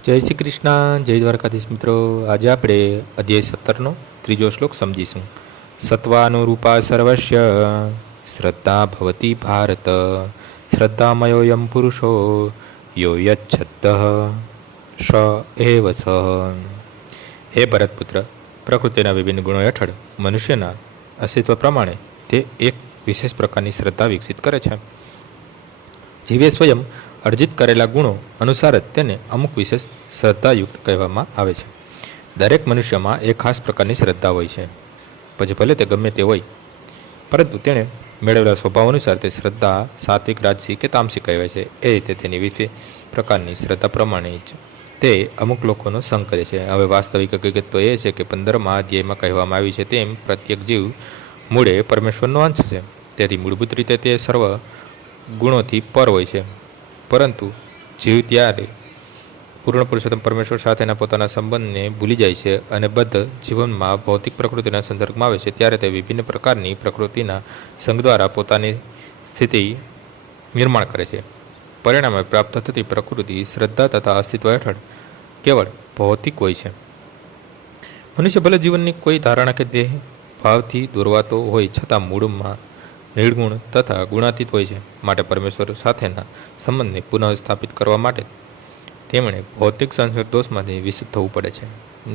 જય શ્રી કૃષ્ણ, જય દ્વારકાધીશ મિત્રો. આજે આપણે અધ્યાય 17નો ત્રીજો શ્લોક સમજીશું. સત્વાનુરૂપા સર્વસ્ય શ્રદ્ધા ભવતી ભારત, શ્રદ્ધામયોયમ પુરુષો યો યચ્છદ્દ સ એવ સ. હે ભરતપુત્ર, પ્રકૃતિના વિભિન્ન ગુણો હેઠળ મનુષ્યના અસ્તિત્વ પ્રમાણે તે એક વિશેષ પ્રકારની શ્રદ્ધા વિકસિત કરે છે. જીવે સ્વયં અર્જિત કરેલા ગુણો અનુસાર જ તેને અમુક વિશેષ શ્રદ્ધાયુક્ત કહેવામાં આવે છે. દરેક મનુષ્યમાં એક ખાસ પ્રકારની શ્રદ્ધા હોય છે, પછી ભલે તે ગમે તે હોય, પરંતુ તેણે મેળવેલા સ્વભાવ અનુસાર તે શ્રદ્ધા સાત્વિક, રાજસી કે તામસી કહેવાય છે. એ રીતે તેની વિશેષ પ્રકારની શ્રદ્ધા પ્રમાણે જ તે અમુક લોકોનો સંગ કરે છે. હવે વાસ્તવિક હકીકત તો એ છે કે 15મા અધ્યાયમાં કહેવામાં આવ્યું છે તેમ પ્રત્યેક જીવ મૂળે પરમેશ્વરનો અંશ છે. તેથી મૂળભૂત રીતે તે સર્વ ગુણોથી પર હોય છે. પરંતુ જીવ ત્યારે પૂર્ણ પુરુષોત્તમ પરમેશ્વર સાથેના પોતાના સંબંધને ભૂલી જાય છે અને બદ્ધ જીવનમાં ભૌતિક પ્રકૃતિના સંસર્ગમાં આવે છે. ત્યારે તે વિભિન્ન પ્રકારની પ્રકૃતિના સંગ દ્વારા પોતાની સ્થિતિ નિર્માણ કરે છે. પરિણામે પ્રાપ્ત થતી પ્રકૃતિ શ્રદ્ધા તથા અસ્તિત્વ હેઠળ કેવળ ભૌતિક હોય છે. મનુષ્ય ભલે જીવનની કોઈ ધારણા કે દેહ ભાવથી દોરવાતો હોય, છતાં મૂળમાં નિર્ગુણ તથા ગુણાતીત હોય છે. માટે પરમેશ્વર સાથેના સંબંધને પુનઃ સ્થાપિત કરવા માટે તેમણે ભૌતિક સંસર્ગ દોષમાંથી વિશુદ્ધ થવું પડે છે.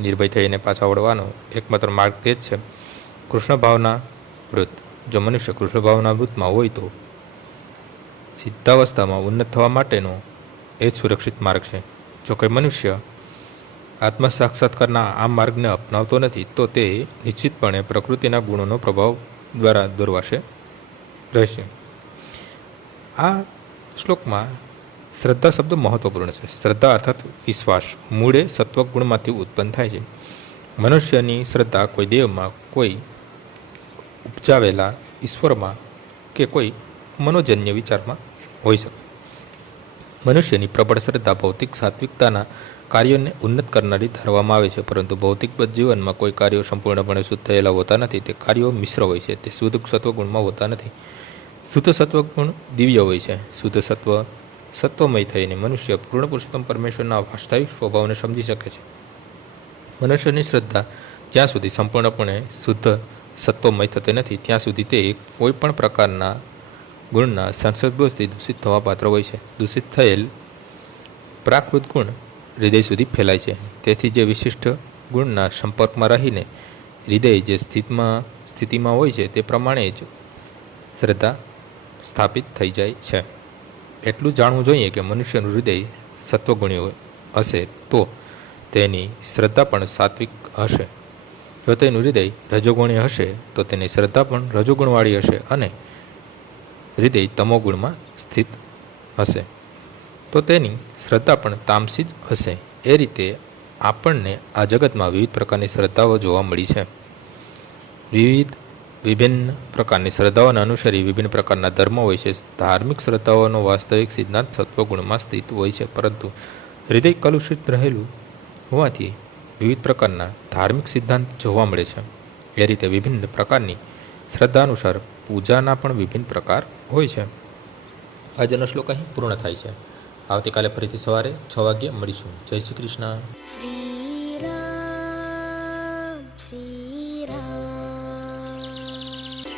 નિર્ભય થઈને પાછા વળવાનો એકમાત્ર માર્ગ તે જ છે કૃષ્ણ ભાવના વૃત્ત. જો મનુષ્ય કૃષ્ણ ભાવના વૃત્તમાં હોય તો સિદ્ધાવસ્થામાં ઉન્નત થવા માટેનો એ જ સુરક્ષિત માર્ગ છે. જો કોઈ મનુષ્ય આત્મ સાક્ષાત્કારના આ માર્ગને અપનાવતો નથી તો તે નિશ્ચિતપણે પ્રકૃતિના ગુણોનો પ્રભાવ દ્વારા દોરવાશે રહેશે. આ શ્લોકમાં શ્રદ્ધા શબ્દ મહત્વપૂર્ણ છે. શ્રદ્ધા અર્થાત વિશ્વાસ મૂળે સત્વગુણમાંથી ઉત્પન્ન થાય છે. મનુષ્યની શ્રદ્ધા કોઈ દેવમાં, કોઈ ઉપજાવેલા ઈશ્વરમાં કે કોઈ મનોજન્ય વિચારમાં હોઈ શકે. મનુષ્યની પ્રબળ શ્રદ્ધા ભૌતિક સાત્વિકતાના કાર્યોને ઉન્નત કરનારી ધારવામાં આવે છે, પરંતુ ભૌતિક જીવનમાં કોઈ કાર્યો સંપૂર્ણપણે શુદ્ધ થયેલા હોતા નથી. તે કાર્યો મિશ્ર હોય છે. તે શુદ્ધ સત્વગુણમાં હોતા નથી. શુદ્ધ સત્વગુણ દિવ્ય હોય છે. શુદ્ધ સત્વમય થઈને મનુષ્ય પૂર્ણ પુરુષોત્તમ પરમેશ્વરના વાસ્તવિક સ્વભાવને સમજી શકે છે. મનુષ્યની શ્રદ્ધા જ્યાં સુધી સંપૂર્ણપણે શુદ્ધ સત્વમય થતી નથી, ત્યાં સુધી તે કોઈ પણ પ્રકારના ગુણના સંસર્ગદોષથી દૂષિત થવા પાત્ર હોય છે. દૂષિત થયેલ પ્રાકૃત ગુણ હૃદય સુધી ફેલાય છે. તેથી જે વિશિષ્ટ ગુણના સંપર્કમાં રહીને હૃદય જે સ્થિતિમાં હોય છે તે પ્રમાણે જ શ્રદ્ધા સ્થાપિત થઈ જાય છે. એટલું જાણવું જોઈએ કે મનુષ્યનું હૃદય સત્વગુણી હશે તો તેની શ્રદ્ધા પણ સાત્વિક હશે. જો તેનું હૃદય રજોગુણી હશે તો તેની શ્રદ્ધા પણ રજોગુણવાળી હશે, અને હૃદય તમોગુણમાં સ્થિત હશે તો તેની શ્રદ્ધા પણ તામસી જ હશે. એ રીતે આપણને આ જગતમાં વિવિધ પ્રકારની શ્રદ્ધાઓ જોવા મળી છે. વિભિન્ન પ્રકારની શ્રદ્ધાઓને અનુસરી વિભિન્ન પ્રકારના ધર્મ હોય છે. ધાર્મિક શ્રદ્ધાઓનો વાસ્તવિક સિદ્ધાંત સત્વગુણમાં સ્થિત હોય છે, પરંતુ હૃદય કલુષિત રહેલું હોવાથી વિવિધ પ્રકારના ધાર્મિક સિદ્ધાંત જોવા મળે છે. એ રીતે વિભિન્ન પ્રકારની શ્રદ્ધા અનુસાર પૂજાના પણ વિભિન્ન પ્રકાર હોય છે. આજનો શ્લોક અહીં પૂર્ણ થાય છે. આવતીકાલે ફરીથી સવારે 6 વાગ્યે મળીશું. જય શ્રી કૃષ્ણ.